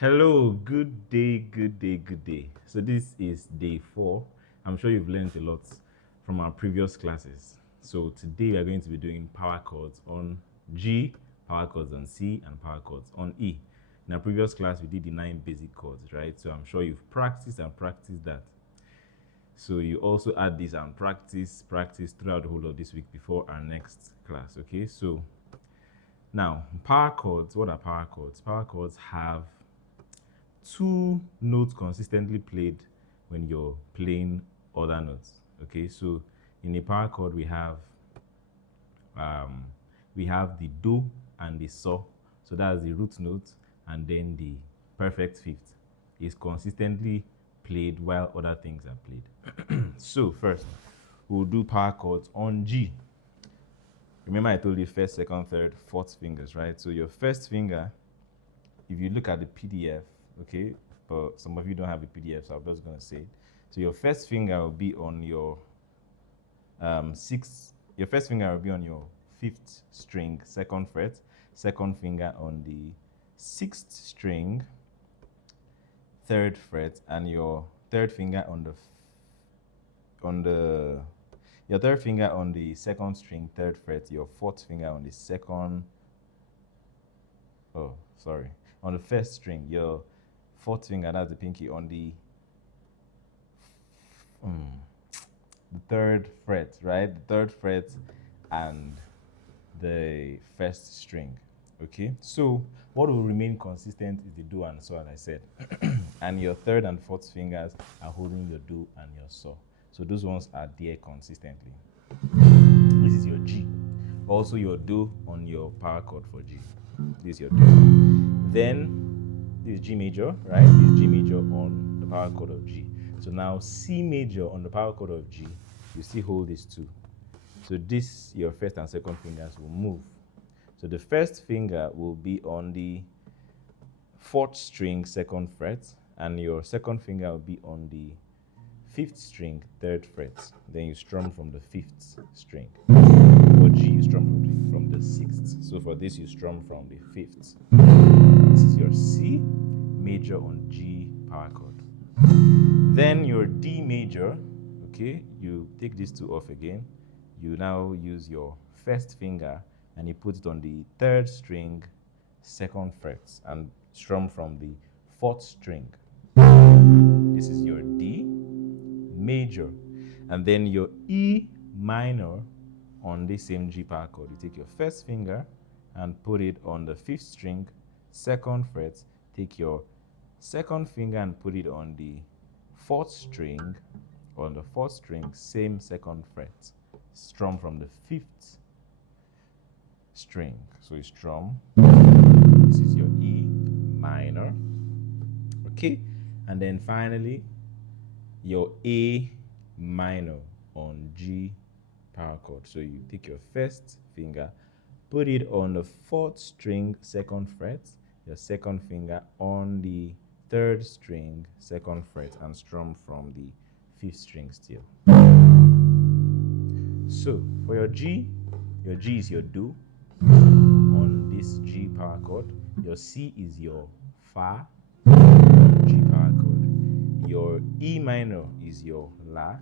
Hello, good day, good day, good day. So this is day 4. I'm sure you've learned a lot from our previous classes. So today we are going to be doing power chords on G, power chords on C, and power chords on E. In our previous class, we did the 9 basic chords, right? So I'm sure you've practiced and practiced that. So you also add this and practice throughout the whole of this week before our next class, okay? So now, power chords, what are power chords? Power chords have 2 notes consistently played when you're playing other notes. Okay, so in a power chord we have the do and the so. So that's the root note, and then the perfect fifth is consistently played while other things are played. So first, we'll do power chords on G. Remember I told you first, second, third, fourth fingers, right? So your first finger, if you look at the PDF, okay, but some of you don't have a PDF, so I'm just going to say it. So your first finger will be on your your first finger will be on your 5th string, 2nd fret, second finger on the 6th string, 3rd fret, and your third finger on your third finger on the 2nd string, 3rd fret, your 4th finger on the on the 1st string, your 4th finger, that's the pinky, on the 3rd fret, right? The 3rd fret and the 1st string. Okay, so what will remain consistent is the do and so, as I said. And your 3rd and 4th fingers are holding your do and your so. So those ones are there consistently. This is your G. Also your do on your power chord for G. This is your do. Then this is G major, right? This is G major on the power chord of G. So now C major on the power chord of G, you still hold these 2. So this, your 1st and 2nd fingers will move. So the 1st finger will be on the 4th string, 2nd fret, and your 2nd finger will be on the 5th string, 3rd fret. Then you strum from the 5th string. For G, you strum from the 6th. So for this, you strum from the 5th. This is your C major on G power chord. Then your D major, okay, you take these 2 off again. You now use your 1st finger and you put it on the 3rd string, 2nd fret, and strum from the 4th string. This is your D major. And then your E minor on the same G power chord. You take your 1st finger and put it on the 5th string, 2nd fret. Take your 2nd finger and put it on the 4th string, same 2nd fret. Strum from the 5th string. So you strum. This is your E minor. Okay, and then finally your A minor on G power chord. So you take your 1st finger, put it on the 4th string, 2nd fret, your 2nd finger on the 3rd string, 2nd fret, and strum from the 5th string still. So for your G is your do on this G power chord. Your C is your fa G power chord. Your E minor is your la.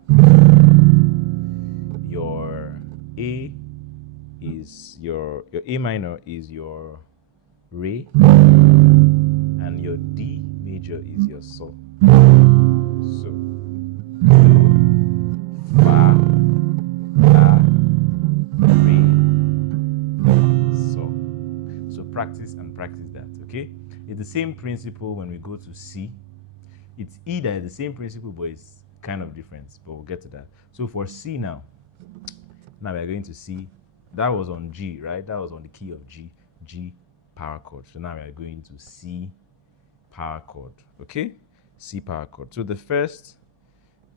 Your A minor is your re, and your D major is your so. So do, fa, la, re, so. So practice and practice that, okay? It's the same principle when we go to C. It's either the same principle, but it's kind of different, but we'll get to that. So for C now we are going to C. That was on G, right? That was on the key of G power chord. So now we are going to C power chord, okay? C power chord. So the first,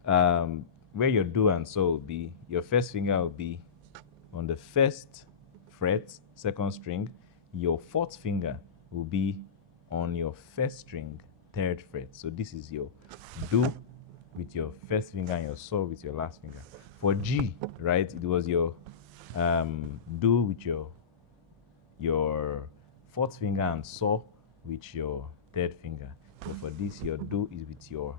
where your do and so will be, your 1st finger will be on the 1st fret, 2nd string. Your 4th finger will be on your 1st string, 3rd fret. So this is your do with your 1st finger and your so with your last finger. For G, right, it was your do with your 4th finger and so with your third finger. So for this, your do is with your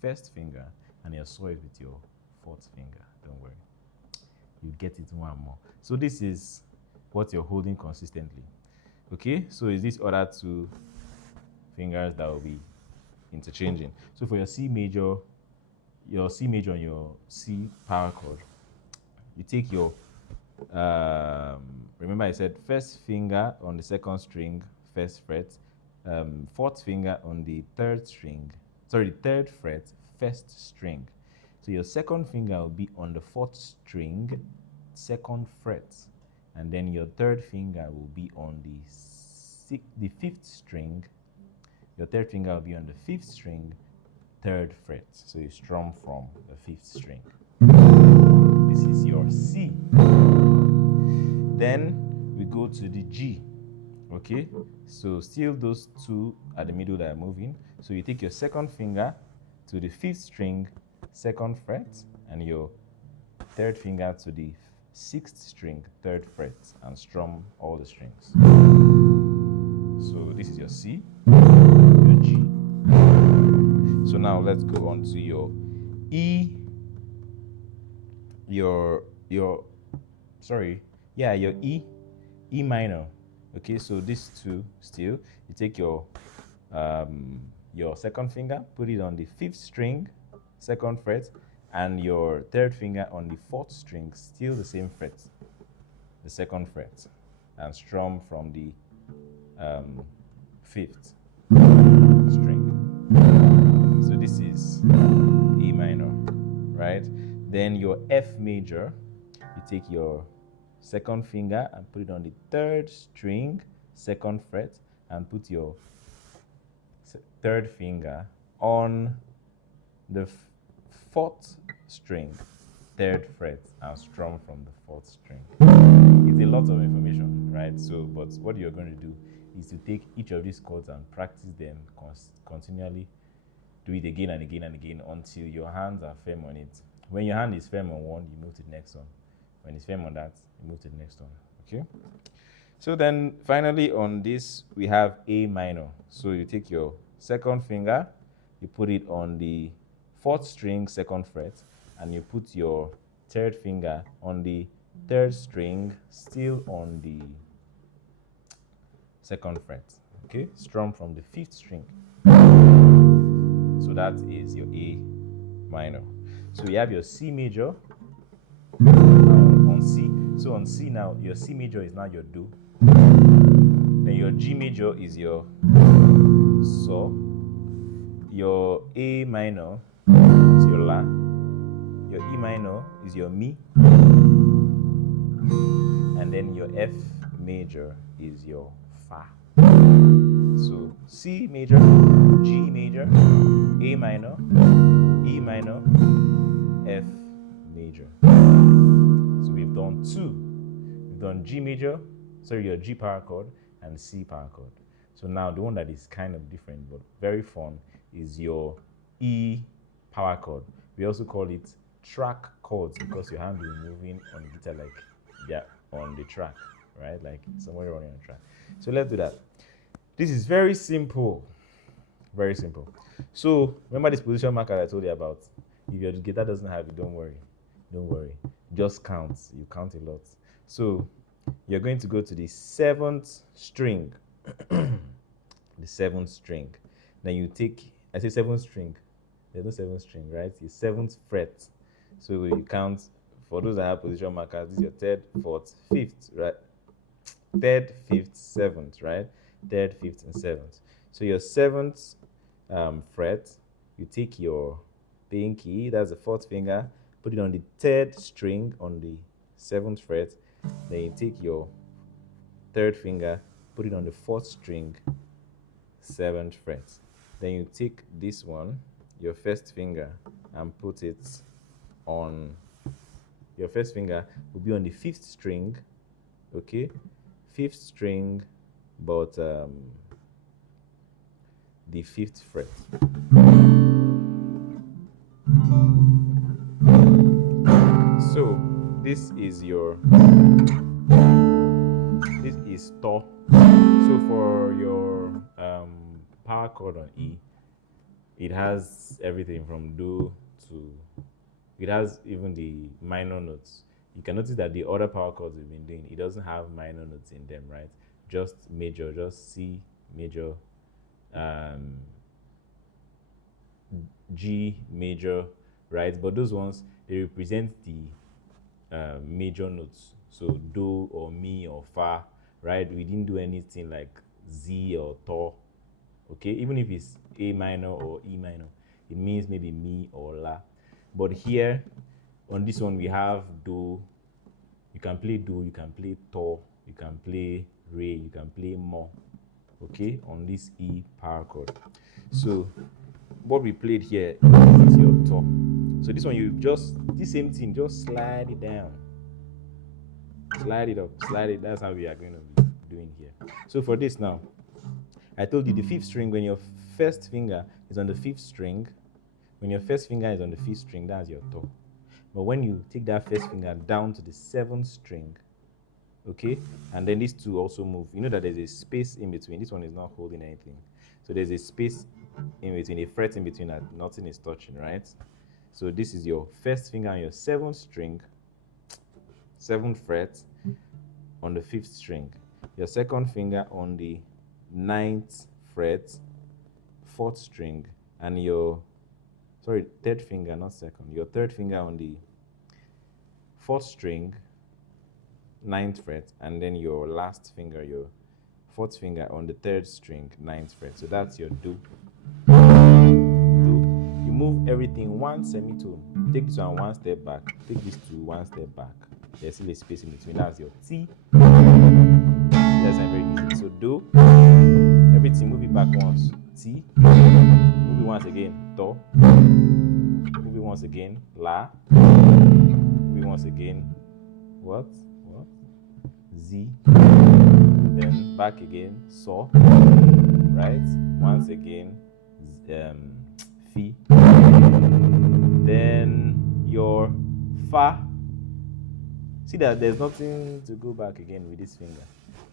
first finger and your so is with your fourth finger. Don't worry. You get it more and more. So this is what you're holding consistently. Okay, so is these other two fingers that will be interchanging. So for your C major and your C power chord, you take your remember I said first finger on the second string, first fret, fourth finger on the third fret, first string. So your second finger will be on the fourth string, second fret, and then your third finger will be on the fifth string. Your third finger will be on the fifth string, third fret. So you strum from the fifth string. This is your C. Then we go to the G. Okay, so still those two at the middle that are moving. So you take your second finger to the fifth string, second fret, and your third finger to the sixth string, third fret, and strum all the strings. So this is your C, your G. So now let's go on to your E, your E minor. Okay, so these two still, you take your second finger, put it on the fifth string, second fret, and your third finger on the fourth string, still the same fret, the second fret, and strum from the fifth string. So this is E minor, right? Then your F major, you take your second finger and put it on the third string, second fret, and put your third finger on the fourth string, third fret, and strum from the fourth string. It's a lot of information, right? So, but what you're going to do is to take each of these chords and practice them continually. Do it again and again and again until your hands are firm on it. When your hand is firm on one, you move to the next one. When it's firm on that, you move to the next one. Okay? So then finally on this, we have A minor. So you take your second finger, you put it on the fourth string, second fret, and you put your third finger on the third string, still on the second fret. Okay? Strum from the fifth string. So that is your A minor. So you have your C major on C. So on C now, your C major is now your do. Then your G major is your so. Your A minor is your la. Your E minor is your mi. And then your F major is your fa. So C major, G major, A minor, E minor, F major. So we've done two. We've done G major, your G power chord, and C power chord. So now the one that is kind of different but very fun is your E power chord. We also call it track chords because your hand will be moving on the guitar like on the track, right? Like somewhere running on the track. So let's do that. This is very simple. Very simple. So remember this position marker I told you about? If your guitar doesn't have it, don't worry. Don't worry. Just count. You count a lot. So you're going to go to the seventh string. The seventh string. Then you take, I say seventh string. There's no seventh string, right? It's seventh fret. So you count, for those that have position markers, this is your third, fourth, fifth, right? Third, fifth, seventh, right? Third, fifth, and seventh. So your seventh fret, you take your pinky, that's the fourth finger, put it on the third string on the seventh fret. Then you take your third finger, put it on the fourth string, seventh fret. Then you take this one, your first finger, and put it on, your first finger will be on the fifth string, okay? Fifth string, but the fifth fret. So this is your, this is to. So for your power power chord on E, it has everything from do to, it has even the minor notes. You can notice that the other power chords we've been doing, it doesn't have minor notes in them, right? Just major, just C major, G major, right? But those ones, they represent the major notes. So do or mi or fa, right? We didn't do anything like Z or to, okay? Even if it's A minor or E minor, it means maybe mi or la. But here, on this one, we have do. You can play do, you can play to, you can play re, you can play mo, okay, on this E power chord. So what we played here is your to. So this one, you just, the same thing, just slide it down, slide it up, slide it. That's how we are going to be doing here. So for this now, I told you the fifth string, when your first finger is on the fifth string, when your first finger is on the fifth string, that's your to. But when you take that first finger down to the seventh string, okay, and then these two also move, you know that there's a space in between. This one is not holding anything. So there's a space in between, a fret in between that nothing is touching, right? So this is your first finger on your seventh string, seventh fret on the fifth string. Your second finger on the ninth fret, fourth string, and your third finger, not second. Your third finger on the fourth string, ninth fret, and then your last finger, your fourth finger on the third string, ninth fret. So that's your do. Do. You move everything one semitone. Take this one step back. Take this two one step back. There's still a space in between. That's your T. That's very easy. So do. Everything, move it back once. T. Move it once again. Do. Move it once again. La. Move it once again. What? Z. Then back again. So. Right? Once again. Fi. Then your fa. See that there's nothing to go back again with this finger.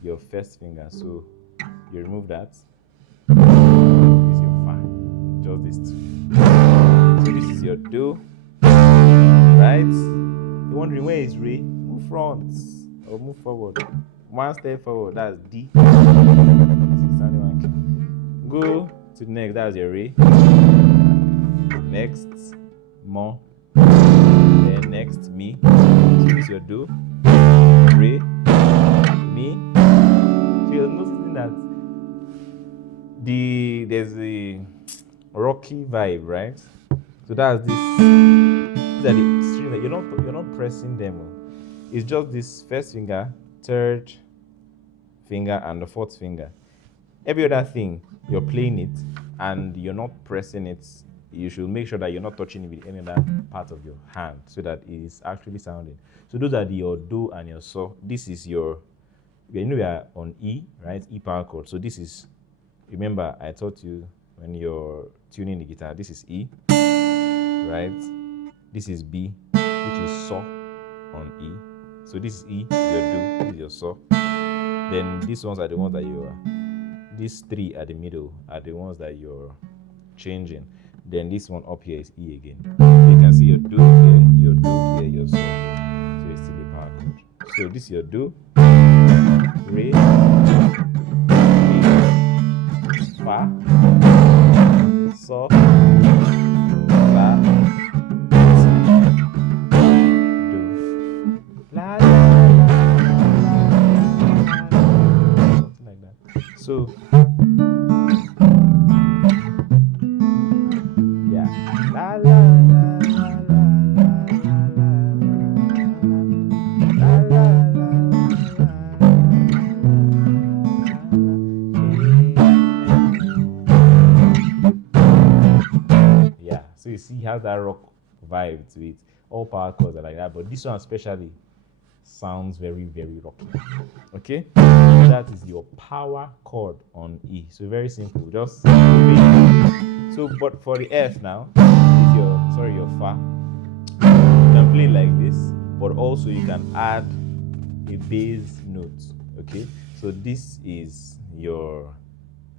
Your first finger. So you remove that. This is your fa. Just these two. So this is your do. Right? You're wondering where is re? Move front or move forward. One step forward, that's D. This is the one. Go to the next, that's your re. Next, mo. Then next, mi. So this is your do. Re. Mi. So you're noticing that there's a rocky vibe, right? So that's this. These are the strings that you're not pressing them. It's just this first finger, third finger, and the fourth finger. Every other thing, you're playing it and you're not pressing it. You should make sure that you're not touching it with any other part of your hand so that it is actually sounding. So those are your do and your so. This is your, you know, we are on E, right? E power chord. So this is, remember I taught you when you're tuning the guitar, this is E, right? This is B, which is so on E. So this is E, your do, this is your so. Then these ones are the ones that these three at the middle are the ones that you're changing. Then this one up here is E again. You can see your do here, your do here, your so. So it's still a power chord. So this is your do, re, mi, fa, so, la, si, do, la, la, la, something like that. So yeah, la la la la la la la la. Yeah, so you see, it has that rock vibe to it. All power chords are like that, but this one especially sounds very, very rocky. Okay, that is your power chord on E. So very simple, just so. But for the F now, is your fa. You can play like this, but also you can add a bass note. Okay, so this is your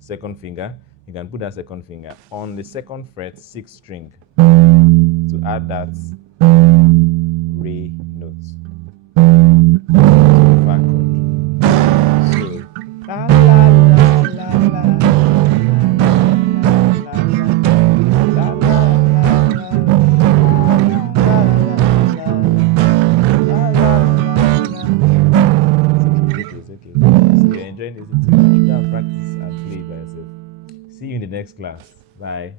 second finger. you can put that second finger on the second fret, 6th string, to add that re note. Fa chord. So la la la la la la la okay. So you're enjoying this, you can practice and play by yourself. See you in the next class. Bye.